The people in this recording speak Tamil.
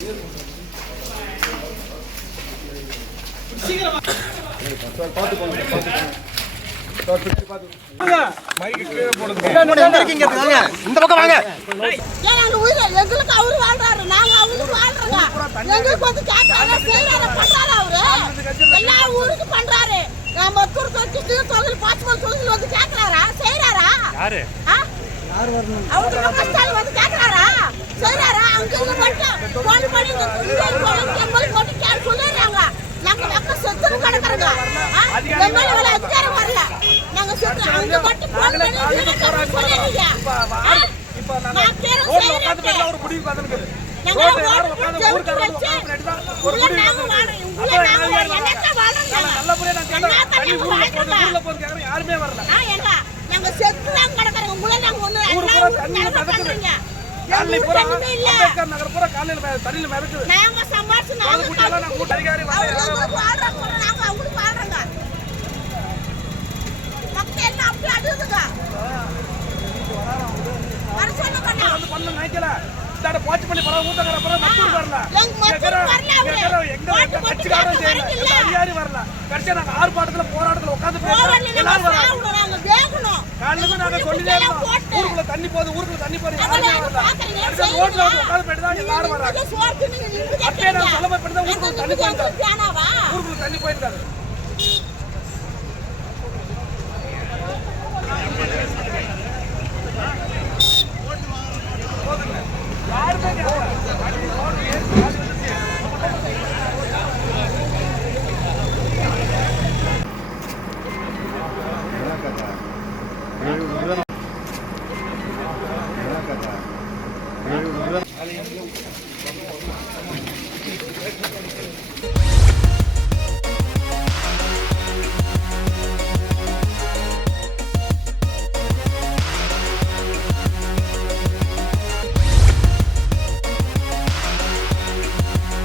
இந்த பக்கம் வாங்க. எங்களுக்கு அவரு வாழ்றாரு, நாங்க அவங்களுக்கு வாழ்றோங்க. எங்களுக்கு வந்து கேட்கறாங்க, செய்யறாரு, பண்றாரு அவரு. எல்லா ஊருக்கு பண்றாரு. மத்தூர் தொட்டிட்டு தொழில் பாஸ்போர்ட் தொழில் வந்து கேட்கறாரா, செய்யறாரா? யாரு யார் வரணும்? அவங்க கஷ்டால வந்து கேட்கறாரா, செய்யறாரா? அங்க இருந்து மட்டும் போன் பண்ணி எங்களுக்கு மட்டும் கேட்க சொல்லிடுறாங்க. நாங்க மக்கள் செத்து கிடக்குறோங்க. எம்எல்ஏ வேலை அதிகாரம் வரல. நாங்க செத்து அங்க மட்டும் போன் பண்ணி சொல்லிடுறீங்க. நான் பேர செய்யறேன். ஒரு முடிவு பாத்துங்க. நாங்க ஊருக்கு வச்சு உள்ள நாங்க வாழறோம். உள்ள நாங்க என்னத்த வாழறோம்? நல்ல முறையா நான் கேட்டேன். தண்ணி ஊர்ல போறது கேக்குறேன். யாருமே வரல. ஏங்க நாங்க செத்து தான் கிடக்குறோம். உள்ள நாங்க ஒண்ணு ஊருக்கு தண்ணி பதக்குறீங்க. காலையில பூரா அம்பேத்கர் நகர் பூரா காலையில தண்ணில மிதக்குது. நாங்க சம்பாரிச்சு நாங்க கூட்டலாம் நான் கூட்ட அதிகாரி வாழறோம். நாங்க அவங்களுக்கு வாழறோங்க. மக்கள் என்ன அப்படி அழுதுங்க. வர சொல்லுங்க. வந்து பண்ண நினைக்கல. இதாட பாச்சு பண்ணி பரவ ஊத்தங்கற பரவ மத்தூர் வரல. மத்தூர் வரல அவரு. எங்க கட்சிக்காரன் செய்யல. அதிகாரி வரல. கடைசியா நாங்க ஆர்ப்பாட்டத்துல போராட்டத்துல உட்கார்ந்து பேசுறோம். எல்லாரும் வராங்க. நாங்க வேகணும். காலையில நாங்க சொல்லிட்டே இருக்கோம். ஊருக்குள்ள தண்ணி போகுது யாருமே வரல. அடுத்த ரோட்ல வந்து உட்கார்ந்து போயிட்டு தான் எல்லாரும் வராங்க. அப்பே நான் சொல்ல போய் தான் ஊருக்குள்ள தண்ணி போயிடுது. ஊருக்குள்ள தண்ணி போயிடுது. யாருமே